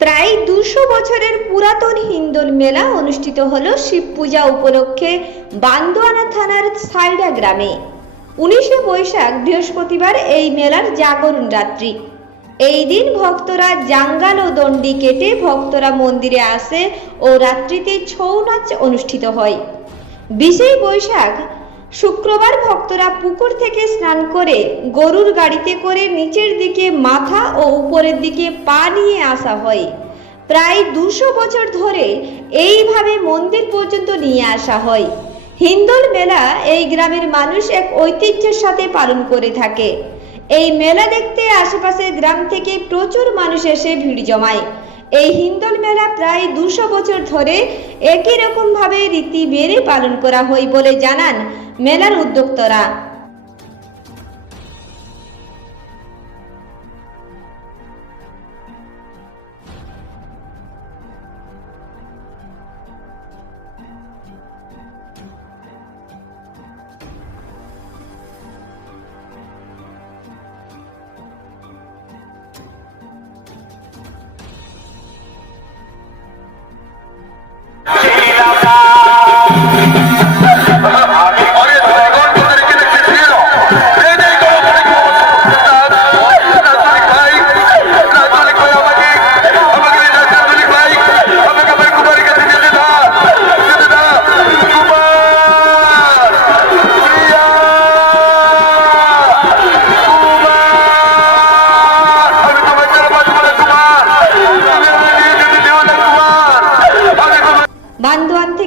প্রায় দুশো বছরের পুরাতন হিন্দোল মেলা অনুষ্ঠিত হলো শিব পূজা উপলক্ষে বান্দোয়ানা থানার সাইডা গ্রামে। উনিশে বৈশাখ বৃহস্পতিবার এই মেলার জাগরণ রাত্রি। এই দিন ভক্তরা জাঙ্গাল ও দণ্ডি কেটে ভক্তরা মন্দিরে আসে ও রাত্রিতে ছৌ নাচ অনুষ্ঠিত হয়। বিশেষ বৈশাখ শুক্রবার ভক্তরা পুকুর থেকে স্নান করে গরুর গাড়িতে করে নিচের দিকে মাথা ও উপরের দিকে পা নিয়ে আসা হয়। প্রায় দুশো বছর ধরে এইভাবে মন্দির পর্যন্ত নিয়ে আসা হয়। হিন্দোল মেলা এই গ্রামের মানুষ এক ঐতিহ্যের সাথে পালন করে থাকে। এই মেলা দেখতে আশেপাশের গ্রাম থেকে প্রচুর মানুষ এসে ভিড় জমায়। এই হিন্দল মেলা প্রায় দুশো বছর ধরে একই রকম ভাবে রীতি মেনে পালন করা হয় বলে জানান মেলার উদ্যোক্তারা।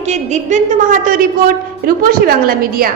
থেকে দিব্যেন্দু মাহাতো রিপোর্ট রূপসী বাংলা মিডিয়া।